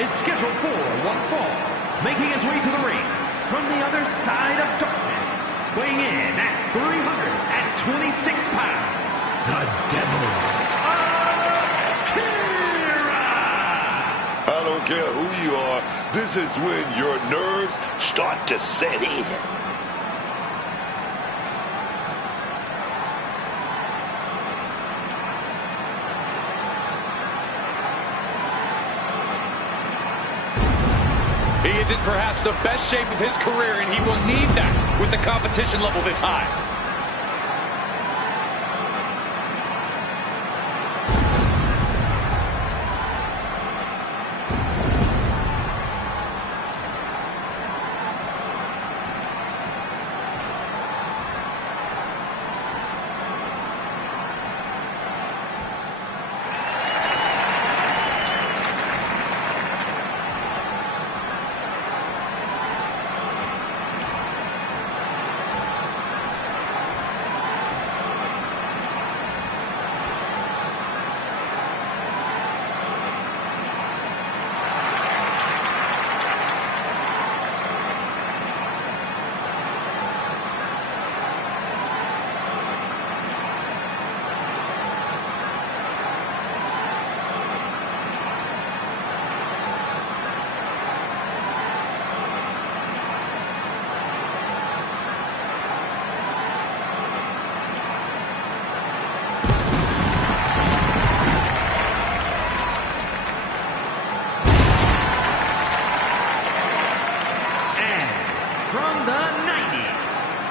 is scheduled for one fall. Making his way to the ring from the other side of darkness, weighing in at 326 pounds, the Devil, Akira! I don't care who you are, this is when your nerves start to set in. He is in perhaps the best shape of his career, and he will need that with the competition level this high.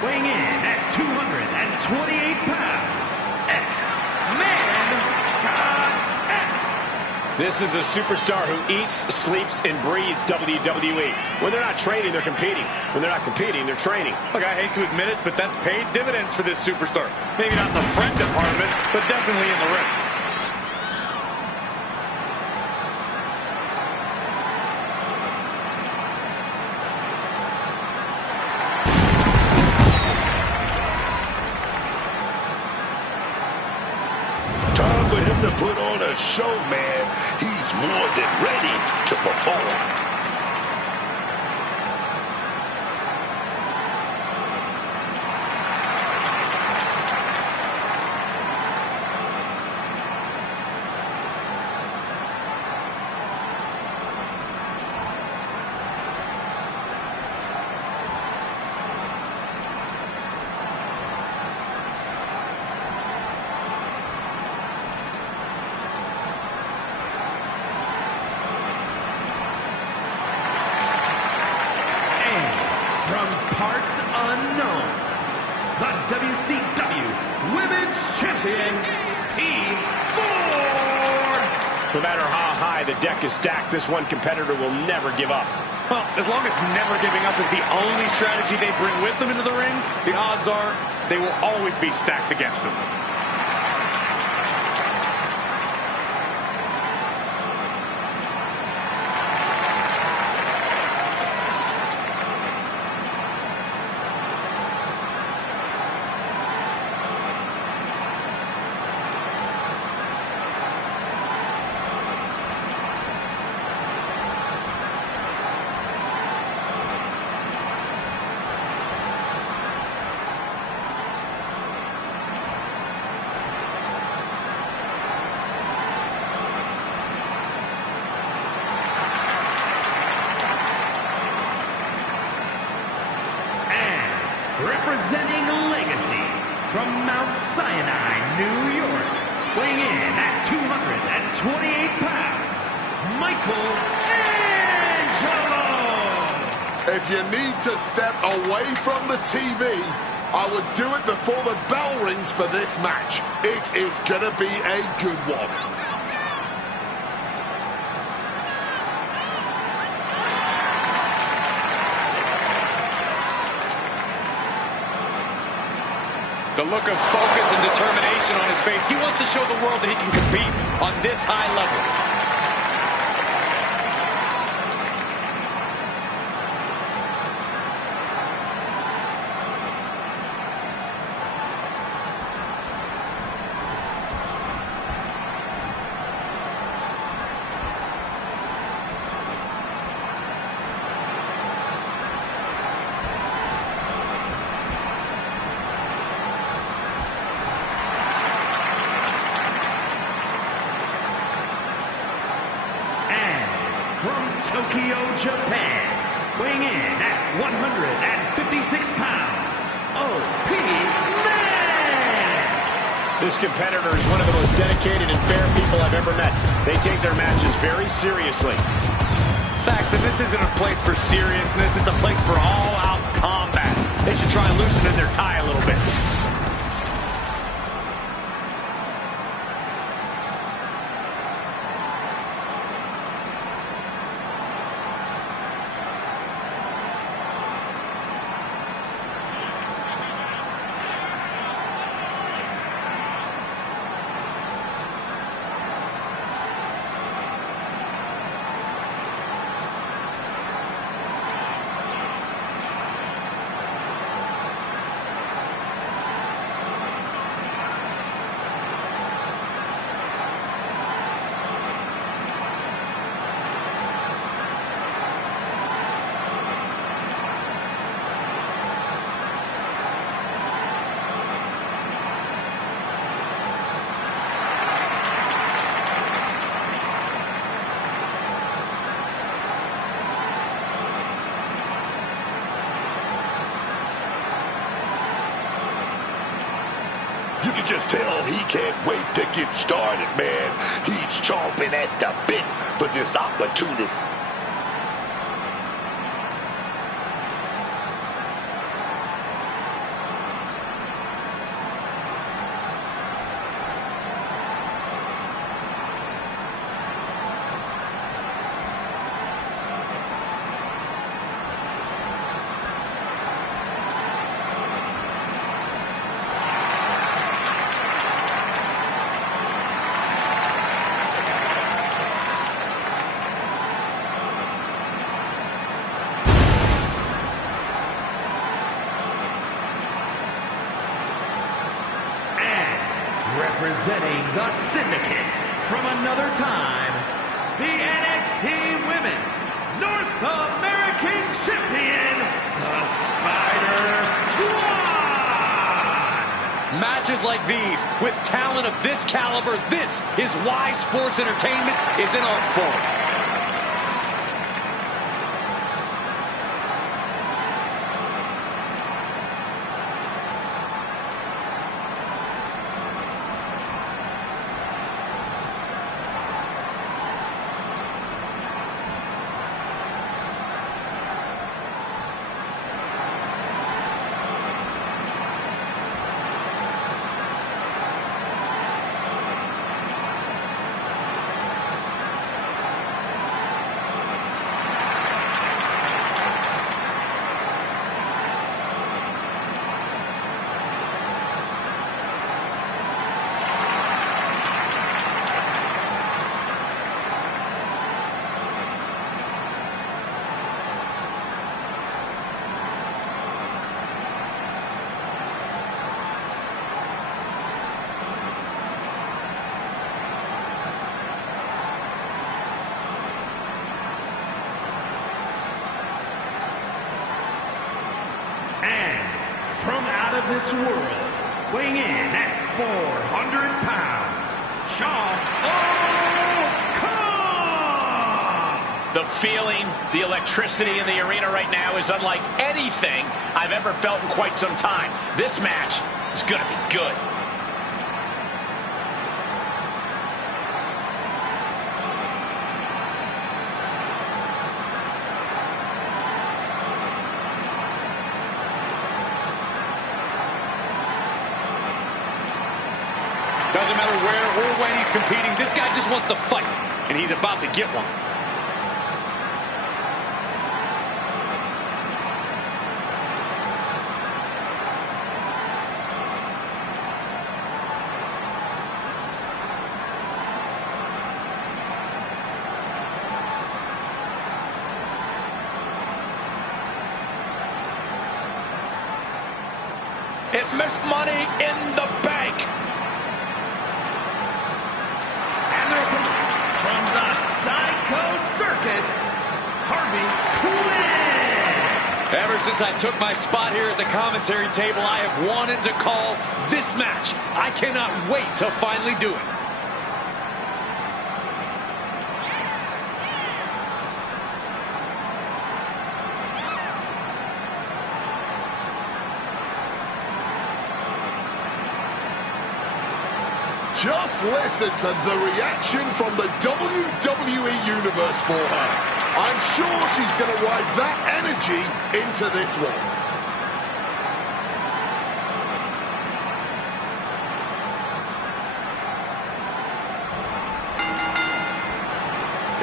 Weighing in at 228 pounds, X-Man Scott X. This is a superstar who eats, sleeps, and breathes WWE. When they're not training, they're competing. When they're not competing, they're training. Look, I hate to admit it, but that's paid dividends for this superstar. Maybe not in the friend department, but definitely in the ring. To put on a show, man. He's more than ready to perform. Parts unknown, the WCW Women's Champion, Team 4. No matter how high the deck is stacked, this one competitor will never give up. Well, as long as never giving up is the only strategy they bring with them into the ring, the odds are they will always be stacked against them. Representing Legacy from Mount Sinai, New York, weighing in at 228 pounds, Michael Angelo! If you need to step away from the TV, I would do it before the bell rings for this match. It is gonna be a good one. The look of focus and determination on his face. He wants to show the world that he can compete on this high level. from Tokyo, Japan, weighing in at 156 pounds, OP Man! This competitor is one of the most dedicated and fair people I've ever met. They take their matches very seriously. Saxton, this isn't a place for seriousness. It's a place for all-out combat. They should try loosening their tie a little bit. You can just tell he can't wait to get started, man. He's chomping at the bit for this opportunity. Representing the Syndicate from another time, the NXT Women's North American Champion, the Spider-Woman! Matches like these, with talent of this caliber, this is why sports entertainment is an art form. From out of this world, weighing in at 400 pounds, CAW Fights! The feeling, the electricity in the arena right now is unlike anything I've ever felt in quite some time. This match is going to be good. Doesn't matter where or when he's competing, this guy just wants to fight, and he's about to get one. It's Miss Money in the Bank. From the Psycho Circus, Harvey Quinn! Ever since I took my spot here at the commentary table, I have wanted to call this match. I cannot wait to finally do it. Just listen to the reaction from the WWE Universe for her. I'm sure she's going to ride that energy into this one.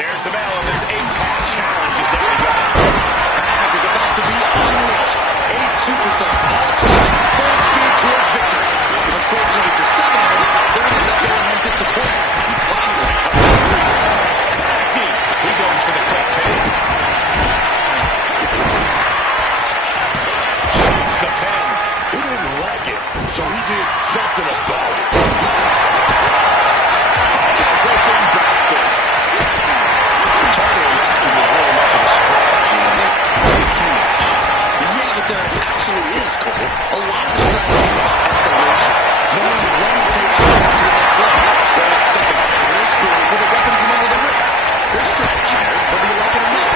There's the bell, and this 8-pack challenge is now begun. Havoc is about to be unleashed. 8 superstars all traveling full speed towards victory. Unfortunately for some of them, they're in the middle and disappointed. Finally, connecting. He goes for the quick pin. Chops the pin. He didn't like it, so he did something about it. That's in back fist. Targeting wrestling is really much of a strategy in the TQ match. Yeah, but there actually is, Cole. A lot of the strategies about escalation. Knowing when to take it to the next level. Whether it's something high risk or with a weapon from under the ring. There's strategy there, whether you like it or not.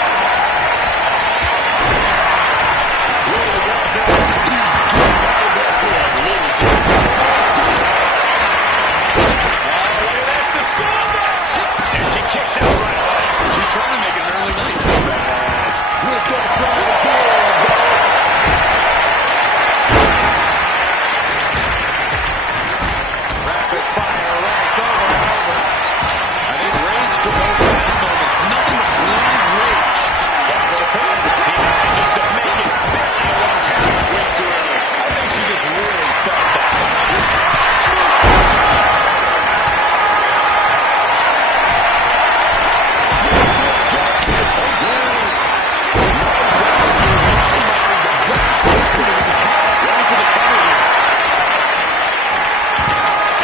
And she kicks out right away. She's trying to make it an early night. Rapid fire rights over and over. I think Rage took over that moment. Nothing but blind rage. He manages to make it barely a 1 count. Way too early. I think she just really felt that.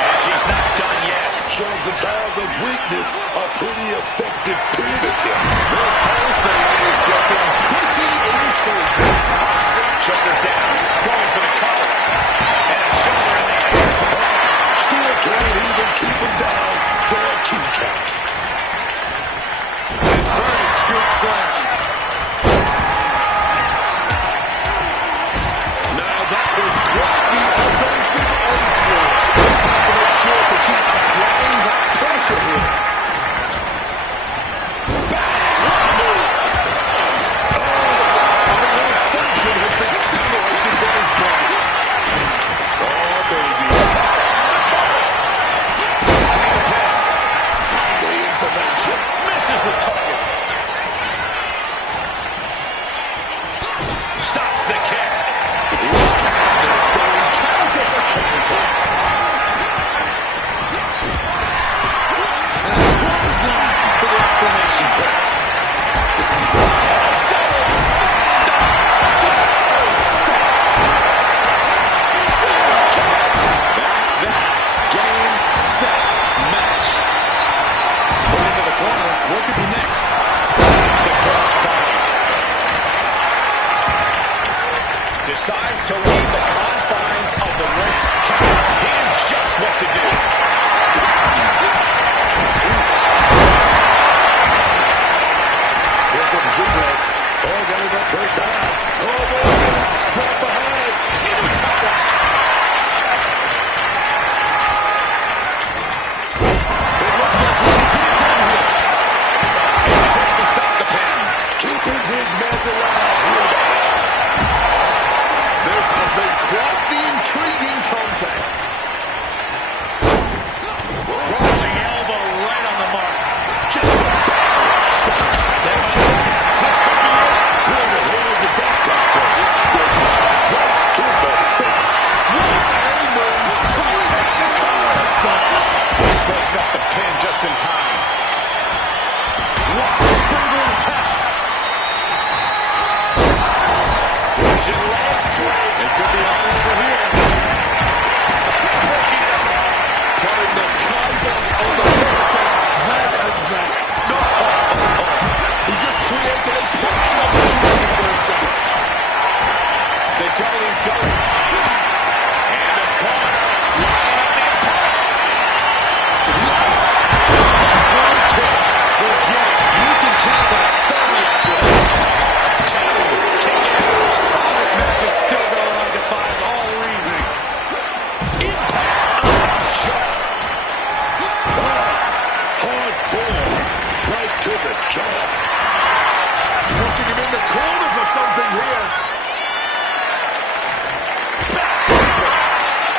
And she's not done yet. Showing some signs of weakness, a pretty effective pin attempt. This whole thing is getting pretty insulting. Shoulders down, going for the collar. And a shoulder in the air. Still can't even keep him down for a 2 count. Great scoop slam. Now that was quite the offensive onslaught. Just has to make sure to keep applying that pressure here. Bang! What a move! Oh, the whole function has been separated from his body. Oh, baby. Timely intervention. Misses the target. Stops the kick. Look at this going counter for counter. For the exclamation point. That's that. Game, set, match. Put into the corner. What could be next? It's the cross body. Decides to leave the confines of the ring. He knew just what to do. Here comes Zubrex. Oh, got him up right down. Oh, boy. Right behind. Into the top rope. It looks like he can get it done here. He's attempting to stop the pin. Keeping his men alive here. This has been quite the intriguing contest. Rolling elbow right on the mark. Just a barrel strike. This could be it. Where the hell did that something here.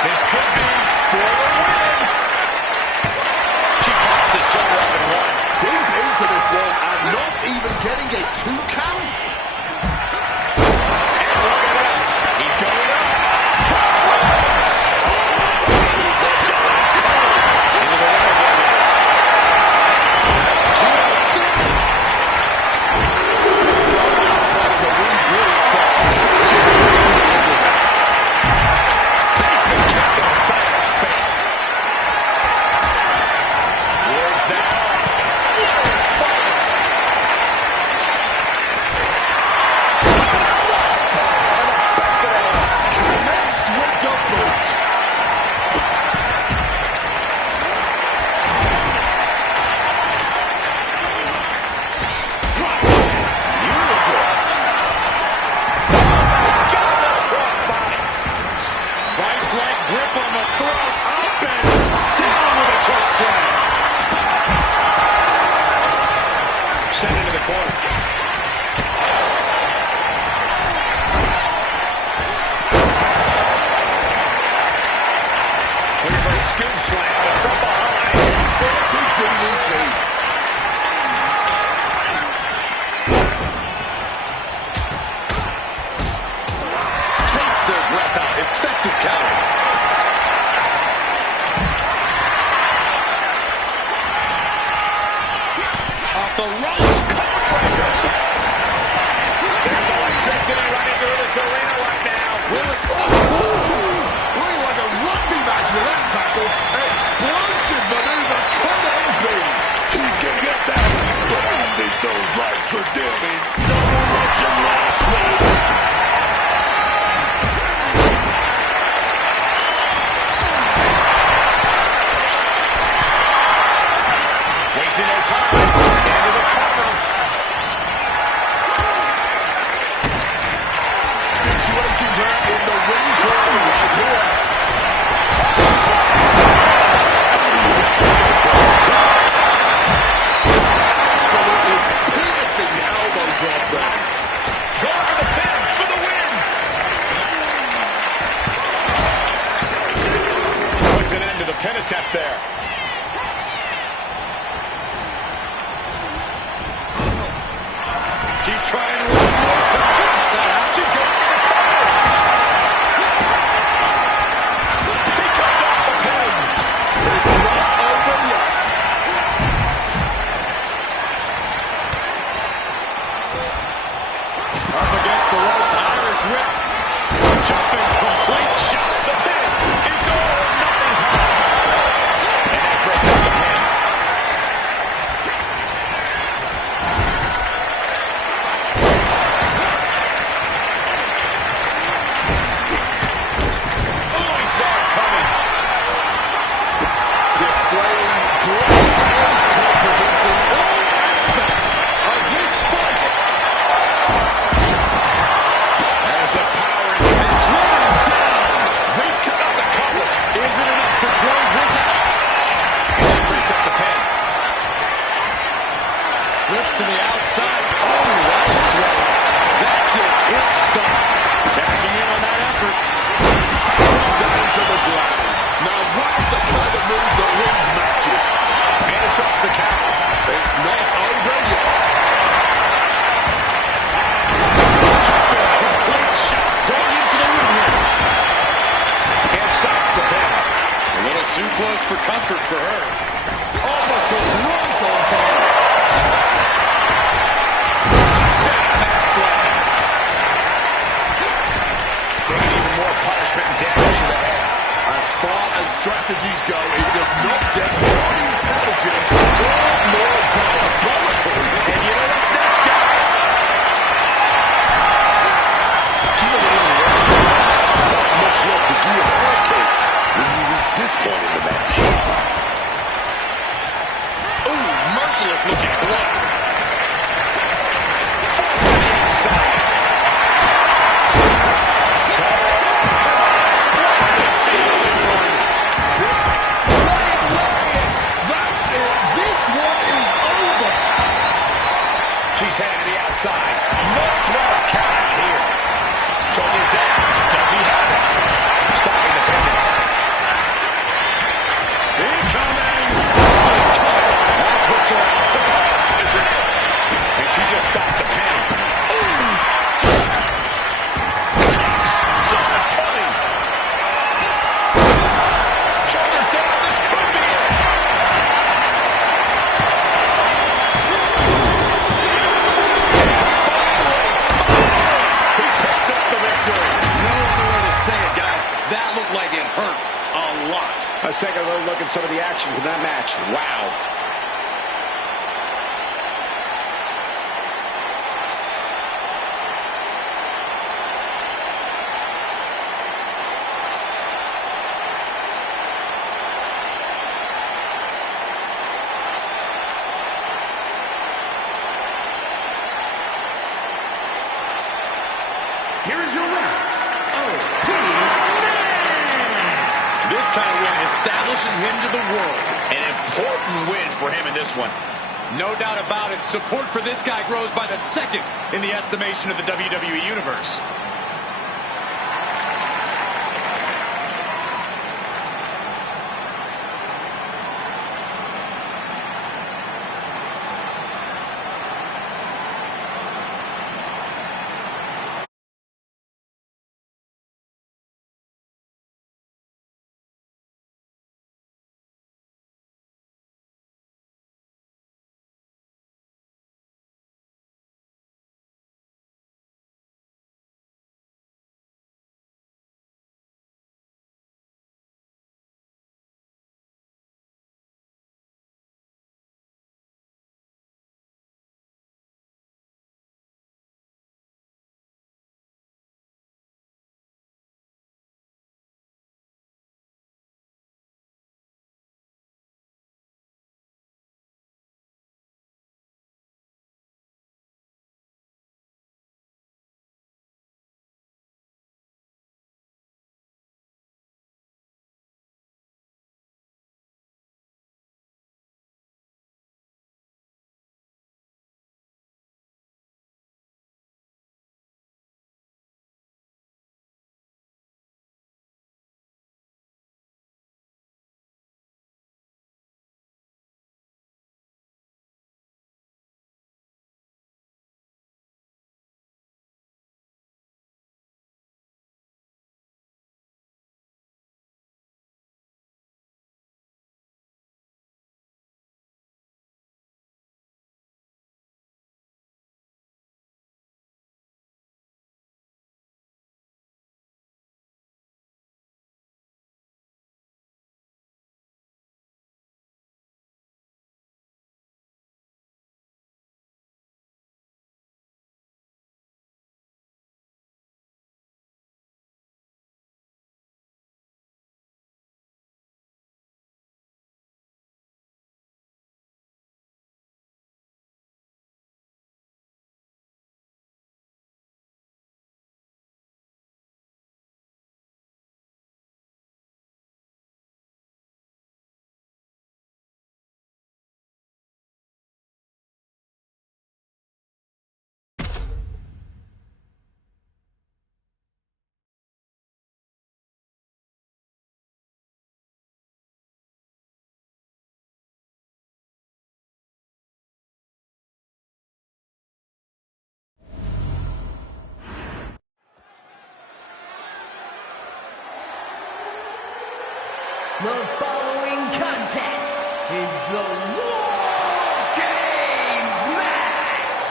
This could be for the win. She pops the show up and one. Deep into this one and not even getting a 2 count. And look at this. He's going up. Into the winner bracket. It's got outside to regroup. She's really Basement kick to the side of the face. Words that up. Response. connects with the boot. Beautiful. Got it across body. Vice-like grip on the throat. Up and down with a choke slam. Sent into the corner. Looking for a scoop slam, but from behind. Dirty DDT. Takes their breath out. Effective counter. Off the ropes. Coverbreaker. There's electricity running through this arena right now. Looking like a rugby match with that tackle. Explosive maneuver could end things. He's gonna get that. But I think those lights are dimming. Don't let him last me. Wasting no time. Into the cover. Situating her in the ring corner right here. Absolutely piercing elbow drop there. Going for the pin for the win. Puts an end to the pin attempt there. She's trying one more time. She's going for the cover. He comes off the pin. It's not over yet. Up against the ropes, Irish whip. Jumping complete shot. The pin. It's all or nothing time. And that breaks up the pin. Oh, he saw it coming. Displaying great confidence in all aspects of this fight. There's the power and been driven down. This could not the cover. Is it enough to close this out? And she breaks up the pin. Flip to the outside. Oh, well swung. That's it. It's done. Cashing in on that effort. Taken down to the ground. Now that's the kind of move that wins matches. Interrupts the count. It's not over yet. Complete shot. Going into the ring here. And stops the pin. A little too close for comfort for her. Uppercut right on time. Sandman slam. Taking even more punishment and damage to the head. As far as strategies go, it does not get more intelligent or more diabolical. And you know what's next, guys? Not much left to give or take when you reach this point in the match. Ooh, merciless looking blow. Forced to the outside. Steal this one. Let's take a little look at some of the action from that match. Wow. Here is your winner, This kind of win establishes him to the world. An important win for him in this one. No doubt about it. Support for this guy grows by the second in the estimation of the WWE Universe. The following contest is the War Games match.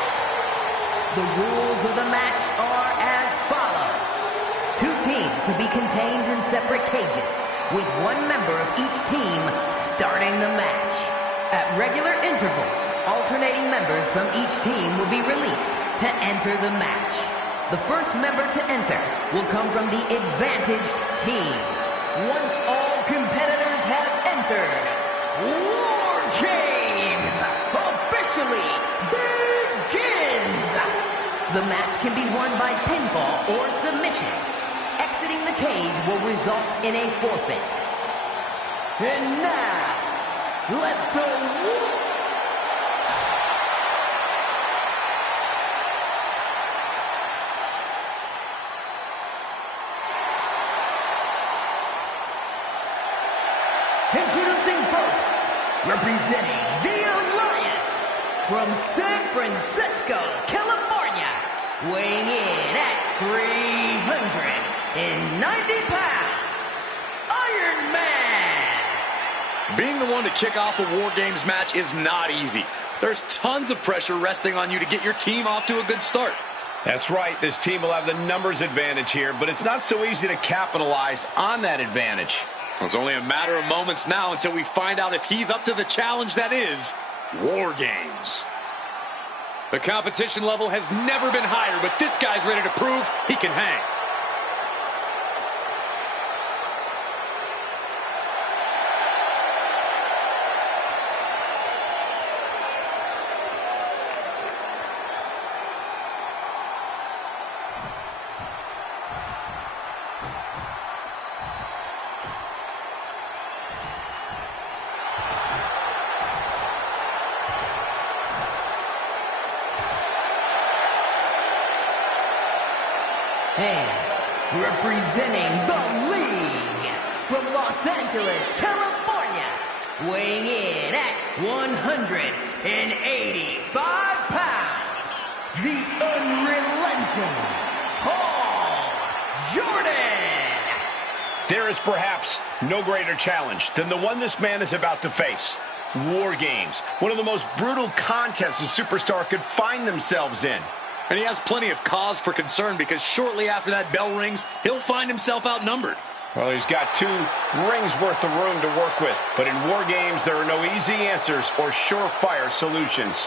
The rules of the match are as follows. 2 teams to be contained in separate cages, with 1 member of each team starting the match. At regular intervals, alternating members from each team will be released to enter the match. The first member to enter will come from the advantaged team. Once all competitors have entered, War Games officially begins! The match can be won by pinfall or submission. Exiting the cage will result in a forfeit. And now, let the Introducing first, representing the Alliance, from San Francisco, California, weighing in at 390 pounds, Iron Man! Being the one to kick off a War Games match is not easy. There's tons of pressure resting on you to get your team off to a good start. That's right. This team will have the numbers advantage here, but it's not so easy to capitalize on that advantage. It's only a matter of moments now until we find out if he's up to the challenge that is War Games. The competition level has never been higher, but this guy's ready to prove he can hang. And representing the league from Los Angeles, California, weighing in at 185 pounds, the unrelenting Paul Jordan. There is perhaps no greater challenge than the one this man is about to face. War Games, one of the most brutal contests a superstar could find themselves in. And he has plenty of cause for concern because shortly after that bell rings, he'll find himself outnumbered. Well, he's got 2 rings worth of room to work with. But in War Games, there are no easy answers or surefire solutions.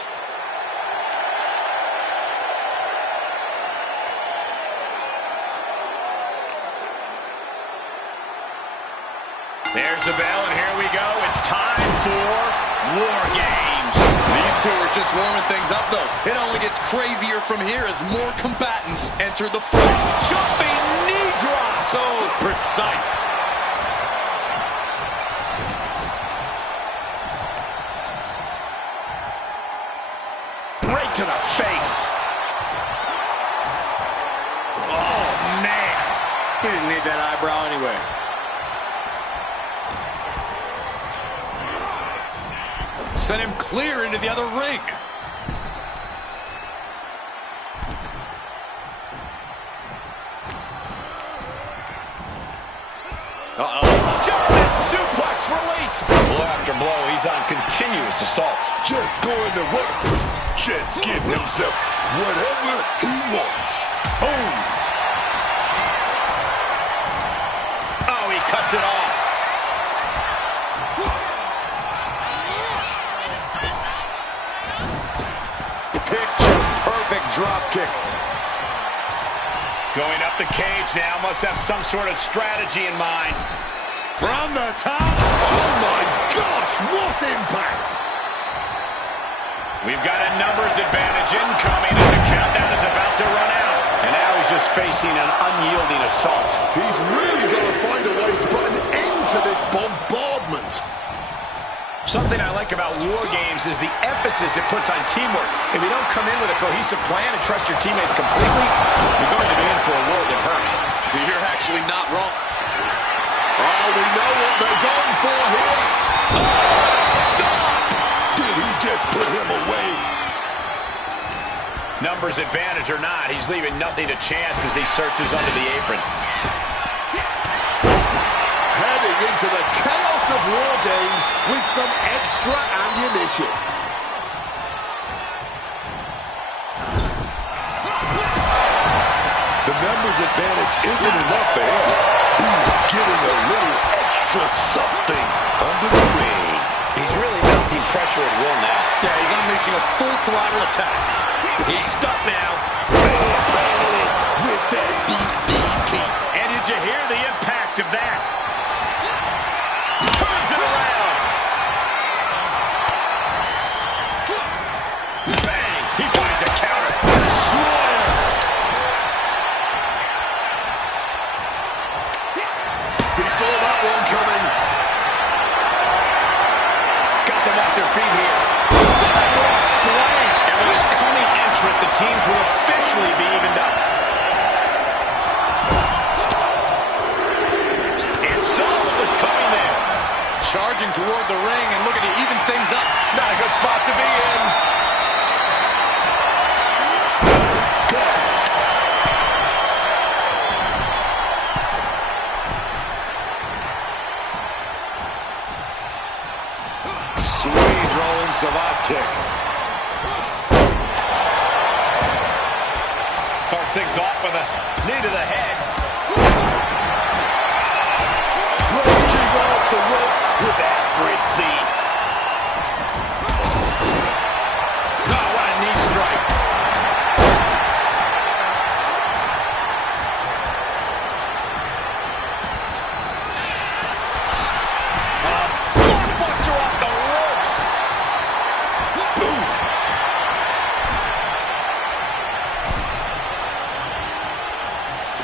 There's the bell, and here we go. It's time for War Games. These two are just warming things up, though. It only gets crazier from here as more combatants enter the fight. Jumping knee drop. So precise. Right to the face. Oh, man. He didn't need that eyebrow anyway. Sent him clear into the other ring. German suplex released. Blow after blow, he's on continuous assault. Just going to work. Just give himself whatever he wants. Boom. Oh, he cuts it off. Picture-perfect drop kick. Going up the cage now, must have some sort of strategy in mind. From the top. Oh my gosh, what impact! We've got a numbers advantage incoming as the countdown is about to run out. And now he's just facing an unyielding assault. He's really got to find a way to put an end to this bombardment. Something I like about War Games is the emphasis it puts on teamwork. If you don't come in with a cohesive plan and trust your teammates completely, you're going to be in for a world of hurt. You're actually not wrong. Oh, we know what they're going for here. Oh, stop! Did he just put him away? Numbers advantage or not, he's leaving nothing to chance as he searches under the apron. Heading into the chaos of War Games with some extra ammunition. The numbers advantage isn't enough for him. He's getting a little extra something under the ring. He's really mounting pressure at will now. Yeah, he's unleashing a full throttle attack. He's stuck now. With that DDT. And did you hear the impact of that? Turns it around. Bang! He finds a counter. Destroyer. He saw that one coming. Got them off their feet here. Sidewalk slam. And with his coming entrant, the teams will officially be evened up. And Solid was coming there. Charging toward the ring and looking to even things up. Not a good spot to be in. Sweet rolling savate kick. Starts things off with a knee to the head. Raging on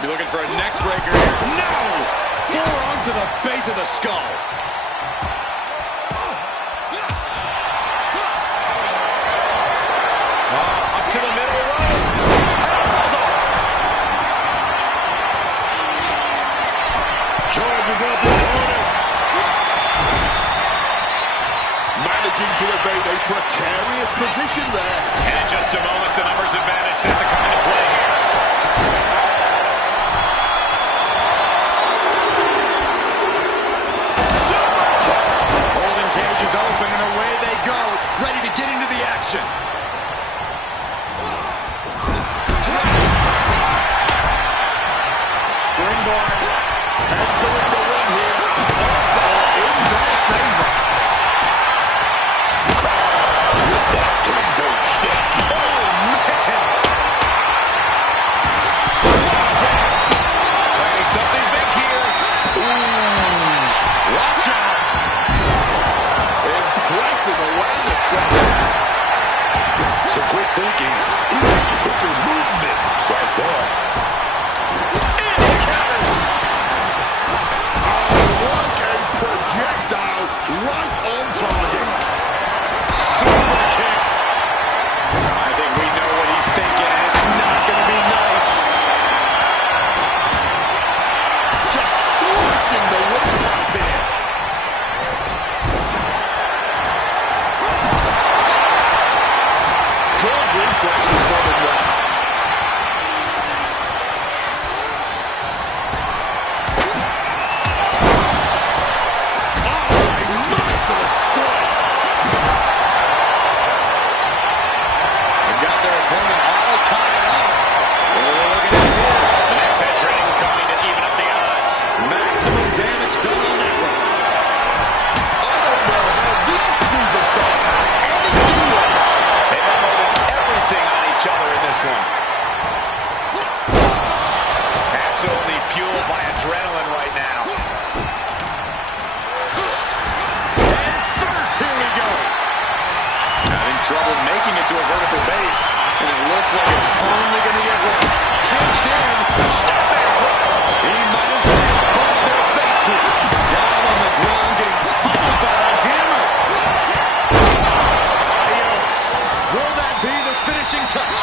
Be looking for a neck breaker here. No! Forearm to the base of the skull. Up to the middle rope. Charging up in order. Managing to evade a precarious position there. And in just a moment, the numbers advantage set to come into play here. Holding cage is open and away they go, ready to get into the action. Springboard. Entering the ring here. Odds are in their favor. Something big here. Watch out. Impressive awareness there. Some quick thinking, even quicker movement right there. Like a projectile right on target. Super kick. I think we know what he's thinking, and it's not going to be nice. Just thrashing the windpipe here. Good reflexes from him there. Oh, a merciless strike. They've got their opponent all tied up. What are they looking at here? The next set training coming to even up the odds. Maximum damage done on that one. I don't know how these superstars have anything left. They've unloaded everything on each other in this one. Absolutely fueled by adrenaline right now. And first, here we go. Having trouble making it to a vertical base, and it looks like it's only going to get worse. Cinched in. Step back drop. He might have seen both their fates here. Down on the ground, getting pummeled by a hammer. Adios. Will that be the finishing touch?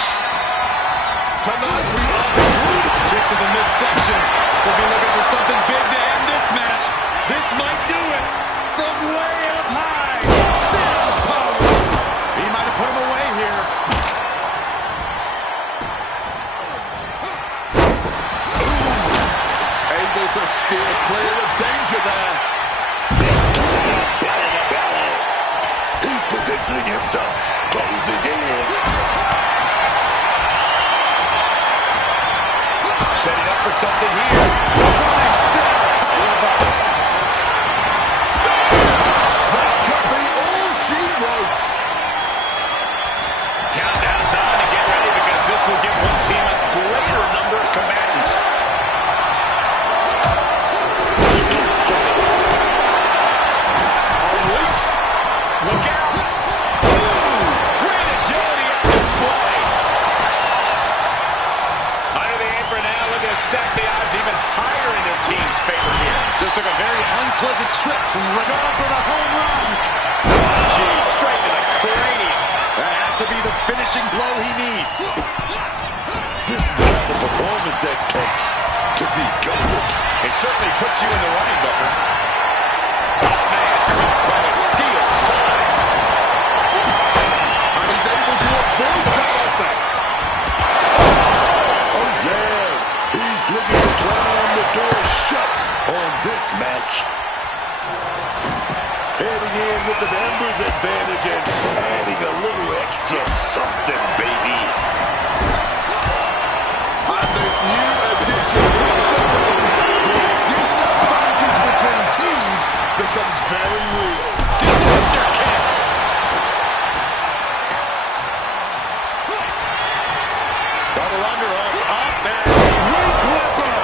Tonight we are through. Kick to the midsection. We'll be looking for something big to end this match. This might do it. From way up high. Sit-up power. He might have put him away here. Able to steer clear of danger there. He's positioning himself, closing in. Setting up for something here. Running set. That could be all she wrote. Countdown's on to get ready because this will give one team a greater number of combatants. Unleashed. Look out! Great agility on display. Under the apron now, looking to stack the odds even higher in their team's favor here. Just took a very unpleasant trip from Regal for the home run. Gee, straight to the cranium. That has to be the finishing blow he needs. This is the kind of performance that takes to be goated. It certainly puts you in the running, Booker. Oh, man, caught by the steel side. And he's able to avoid that offense. Oh, yes. He's looking to slam the door shut on this match. Heading in with the numbers advantage and adding a little extra something, baby. And this new addition hits the ring. The disadvantage between teams becomes very real. Disaster kick. Double underhook. Up and root gripper.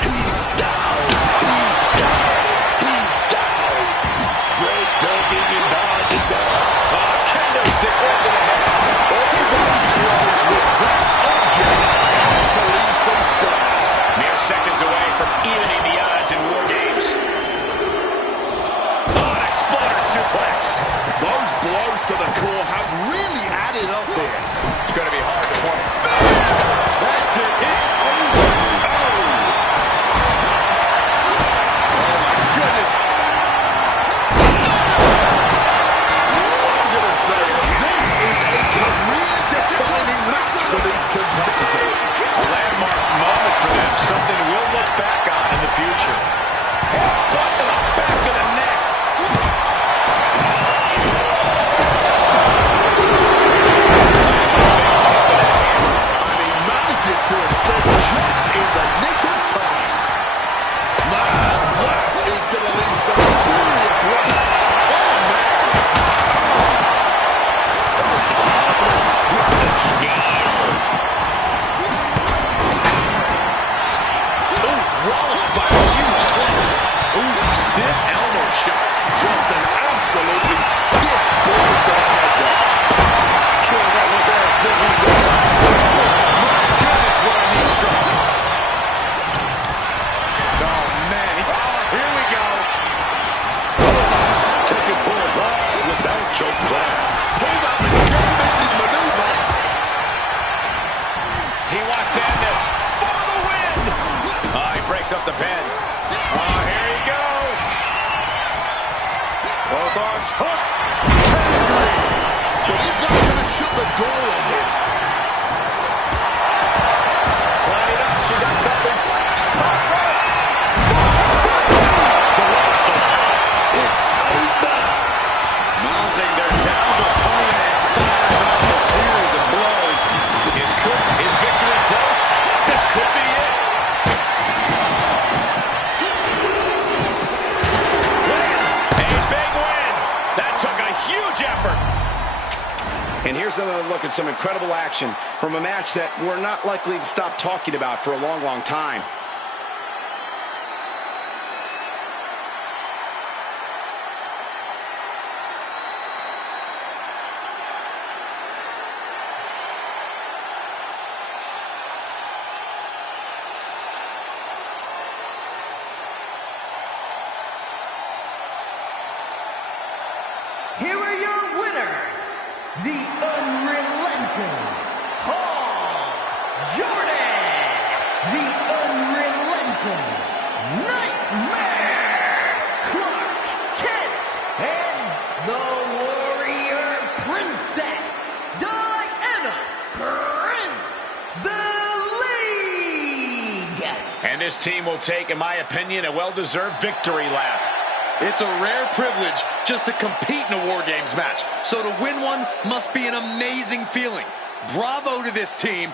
He's down. He's down. He's down. Great dunking and dodging down. Kendo stick right to the head. All those blows with that object had to leave some scratch. The absolutely stiff ball to the head there. Sure, that one there is no one there. My goodness, what a knee strike. Oh, man. Here we go. Taking full ride with that choke slam. Pulled out the game-ending maneuver. He wants to end this for the win. Oh, he breaks up the pin. Oh, here you go. Both arms hooked. But he's not going to shut the door on him. Line it up. She got something. Top rope. The lights are out. It's over. Mounting their downed opponent and firing off a series of blows. Is victory close? This could be it. A big win. That took a huge effort. And here's another look at some incredible action from a match that we're not likely to stop talking about for a long, long time. Here are your winners, the unrelenting Paul Jordan, the unrelenting Nightmare Clark Kent, and the Warrior Princess Diana Prince, the League. And this team will take, in my opinion, a well-deserved victory lap. It's a rare privilege just to compete in a War Games match. So to win one must be an amazing feeling. Bravo to this team.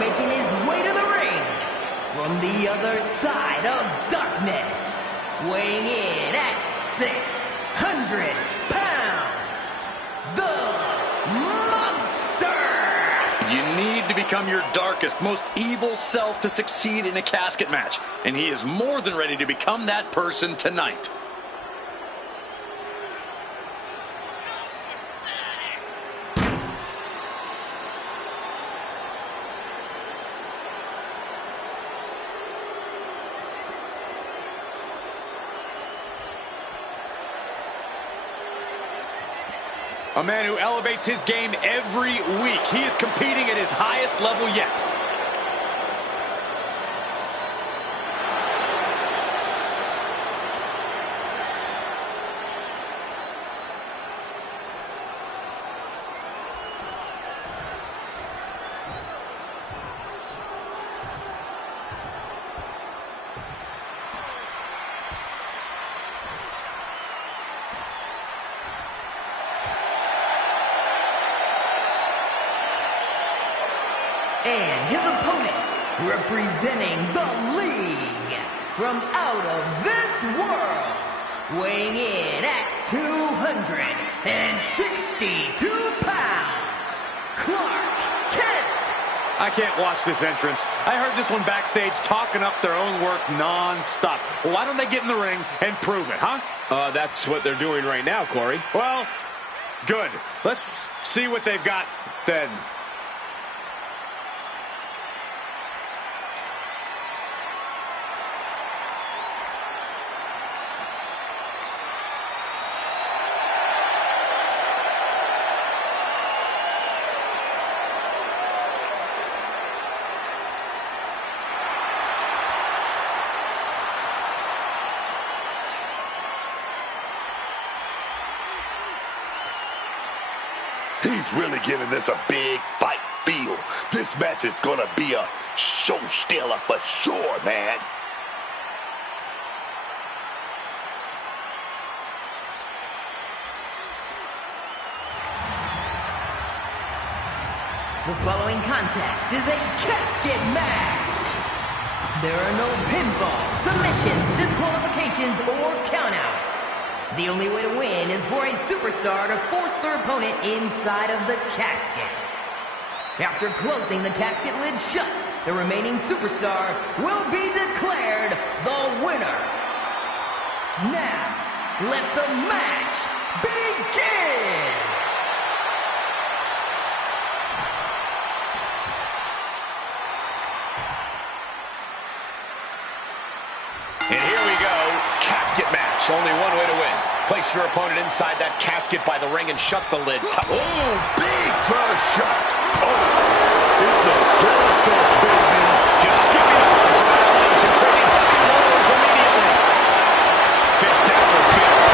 Making his way to the ring from the other side of darkness, weighing in at 600 pounds, the Monster! You need to become your darkest, most evil self to succeed in a casket match. And he is more than ready to become that person tonight. A man who elevates his game every week. He is competing at his highest level yet. And his opponent, representing the League, from out of this world, weighing in at 262 pounds, Clark Kent. I can't watch this entrance. I heard this one backstage talking up their own work non-stop. Well, why don't they get in the ring and prove it, huh? That's what they're doing right now, Corey. Well, Good. Let's see what they've got then. He's really giving this a big fight feel. This match is gonna be a show stealer for sure, man. The following contest is a casket match. There are no pinfalls, submissions, disqualifications, or countouts. The only way to win is for a superstar to force their opponent inside of the casket. After closing the casket lid shut, the remaining superstar will be declared the winner. Now, let the match begin! And here we go, casket match. Only one way to win. Place your opponent inside that casket by the ring and shut the lid. Oh, big first shot. Oh, it's a full fist, baby. Just skipping over from allies and trading heavy blows immediately. Fist after fist.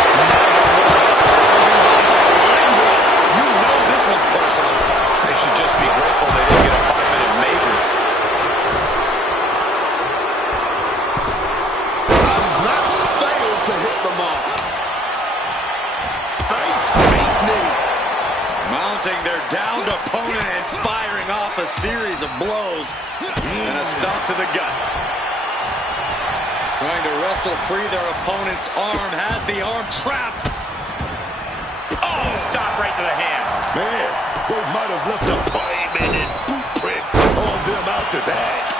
You know this one's personal. They should just be grateful they didn't get a 5-minute major. To hit the mark. Face beat knee. Mounting their downed opponent and firing off a series of blows. And a stomp to the gut. Trying to wrestle free their opponent's arm. Has the arm trapped. Oh, stop right to the hand. Man, they might have left a payment and boot print on them after that.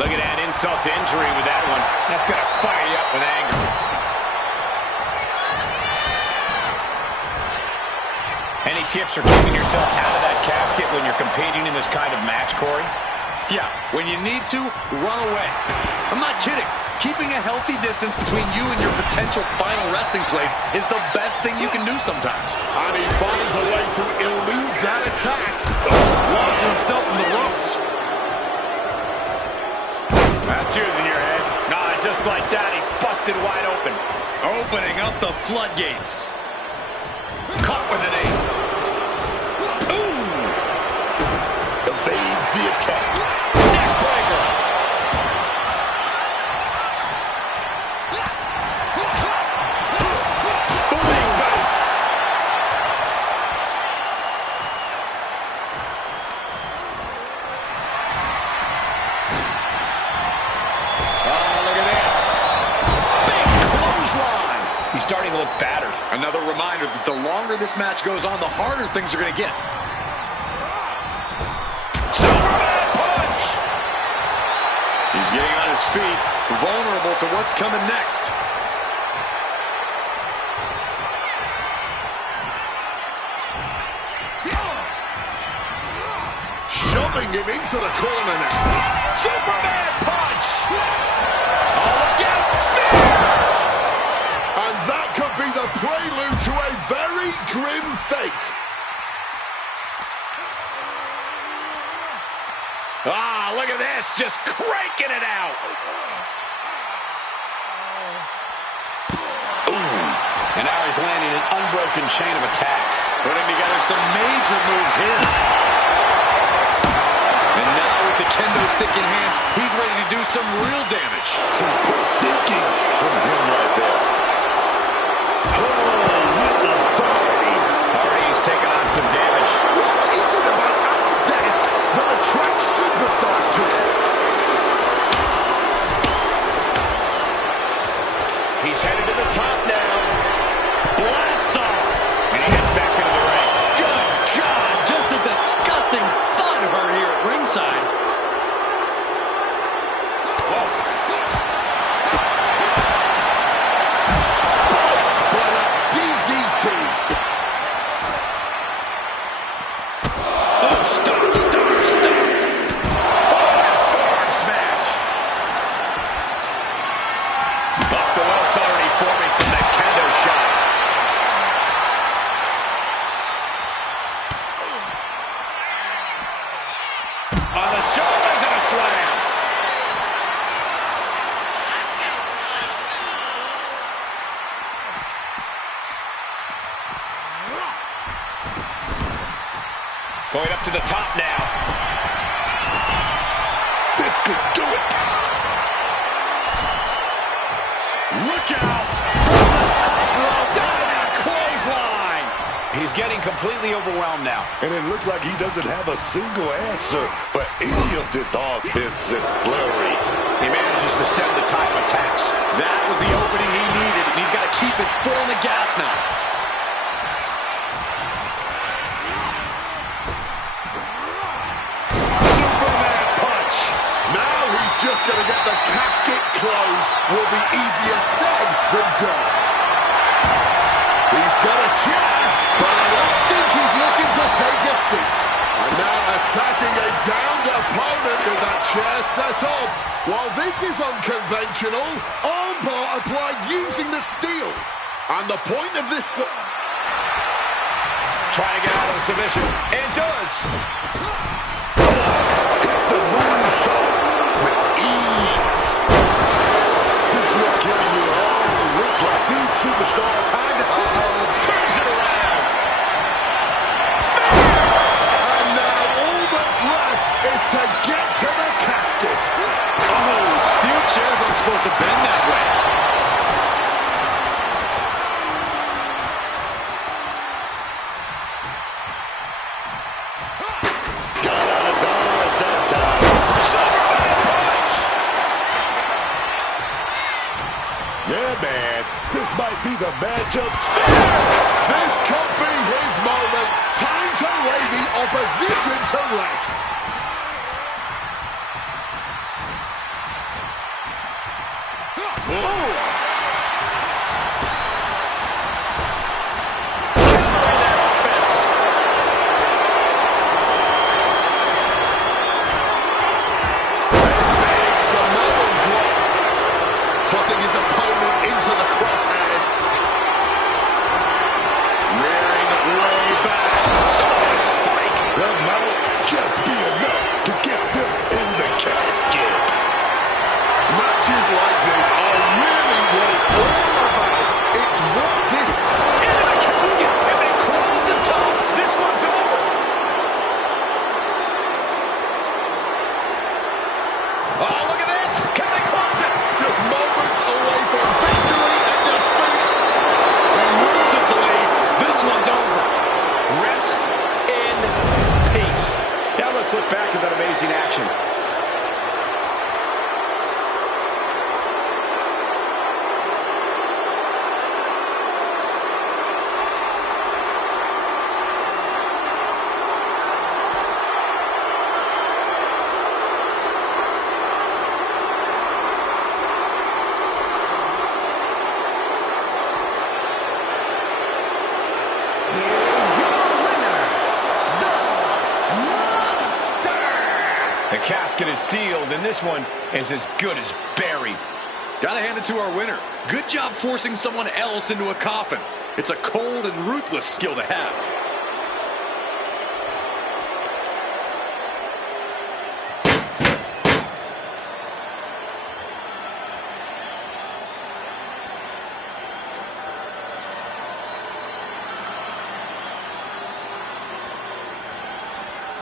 Look at that insult to injury with that one. That's going to fire you up with anger. Any tips for keeping yourself out of that casket when you're competing in this kind of match, Corey? Yeah, when you need to, run away. I'm not kidding. Keeping a healthy distance between you and your potential final resting place is the best thing you can do sometimes. And he finds a way to elude that attack. Launching himself in the ropes. That's yours in your head. Nah, just like that, he's busted wide open. Opening up the floodgates. Caught with an knee. Ooh! Evades the attack. Neckbreaker. Booming boot. He's starting to look battered. Another reminder that the longer this match goes on, the harder things are going to get. Superman punch! He's getting on his feet, vulnerable to what's coming next. Shoving him into the corner now. Superman punch! Oh, look out! Spear! And that could be the prelude to a very grim fate. Ah, look at this, just cranking it out. Ooh. And now he's landing an unbroken chain of attacks. Putting together some major moves here. And now with the kendo stick in hand, he's ready to do some real damage. Some quick thinking from him right there. Hardy's taking on some damage. What is it about our desk that attracts superstars to it? He's headed to the top now. Blast off! And he heads back into the ring. Good God, just a disgusting thud her here at ringside. Whoa. On the shoulders and a slam. Going up to the top now. This could do it. Look out! From the top rope down to that clothesline. He's getting completely overwhelmed now. And it looked like he doesn't have a single answer for any of this offensive flurry. He manages to stem the tide of attacks. That was the opening he needed, and he's got to keep his foot on the gas now. Superman punch. Now he's just going to get the casket closed. Will be easier said than done. He's got a chair, but I don't think he's looking to take a seat. And now attacking a downed opponent with that chair set up. While this is unconventional, armbar applied using the steel. And the point of this... Trying to get out of the submission. And does. Hit the moonsault with ease. This look giving you all the looks like these superstars. Time to... turns it around. And now all that's left is to get to the casket. Oh, steel chairs aren't supposed to bend that way. Got out of dodge that time. Superman punch. Yeah, man. This might be the matchup. This could be his moment. Time to lay the opposition to rest. Big Samoan drop. Putting his opponent into the crosshairs. Rearing way back. Samoan spike. That might just be enough to get them in the casket. Matches like this are really what it's all about. It's what this... Into the casket. And they close the top. This one's over. Oh, look at this. Can they close it? Just moments away from victory and defeat. And mercifully, this one's over. Rest in peace. Now let's look back at that amazing action. The casket is sealed, and this one is as good as buried. Gotta hand it to our winner. Good job forcing someone else into a coffin. It's a cold and ruthless skill to have.